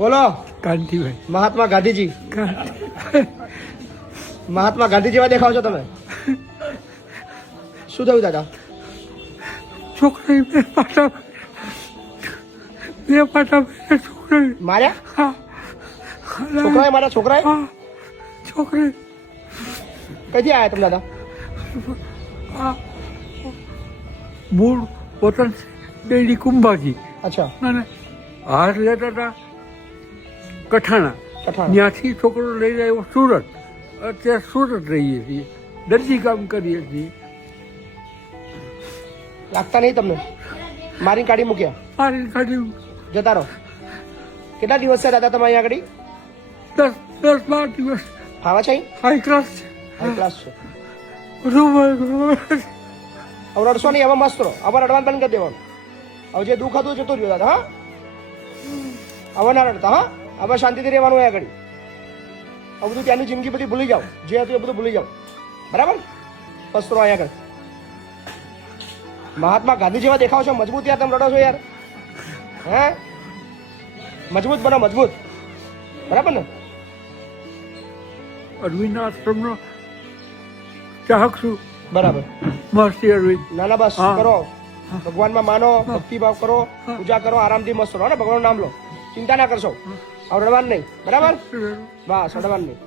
બોલો કાંતિભાઈ. મહાત્મા ગાંધીજી. મહાત્મા ગાંધી જેવા દેખાવ છો તમે. શું થયું દાદા? છોકરાએ બે પાટા છોકરાએ માર્યા? હા છોકરાએ માર્યા? છોકરાએ? હા છોકરાએ કઈથી આવ્યા તમે દાદા? આ મૂળ વતન ડેડી કુંભાજી અચ્છા. અને હાર લેતા હતા કઠાણા. કઠાણ. ત્યાંથી છોકરો લઈને આવ્યો સુરત. અત્યારે સુરત રહીએ છીએ, દરજી કામ કરીએ છીએ. લાગતા નહીં તમને? મારી કાઢી મૂક્યા? મારી કાઢી જતા રહો. કેટલા દિવસ છે દાદા તમે અહીંયા આગળ? 10-12 દિવસ. ફાવા છે? હાઈ ક્લાસ છે. હાઈ ક્લાસ છે. રૂમ હવે રડશો નહીં, હવે મસ્ત રહો. હવે રડવાનું બંધ કરી દેવાનું. હવે જે દુઃખ હતું જતું રહ્યું દાદા. હા, હવે ના રડતા. હા, હવે શાંતિથી રહેવાનું અહીંયા આગળ. હવે બધું ત્યાંની જિંદગી બધી ભૂલી જાઓ. જે હતું એ બધું ભૂલી જાઓ. બરાબર? મસ્ત રહો અહીંયા આગળ. મહાત્મા ગાંધી જેવા દેખાવ છો. મજબૂત યાર તમે રડો છો યાર. હે, મજબૂત બનો, મજબૂત. બરાબર ને? અરવિંદ આશ્રમનો ચાહક છું. બરાબર. મહર્ષિ અરવિંદ. ના ના, બસ હા. કરો. ભગવાનમાં માનો, ભક્તિભાવ કરો, પૂજા કરો, આરામથી મસ્ત રહો ને. ભગવાનનું નામ લો, ચિંતા ના કરશો. હવે રડવાનું નહીં. બરાબર? બસ રડવાનું નહીં.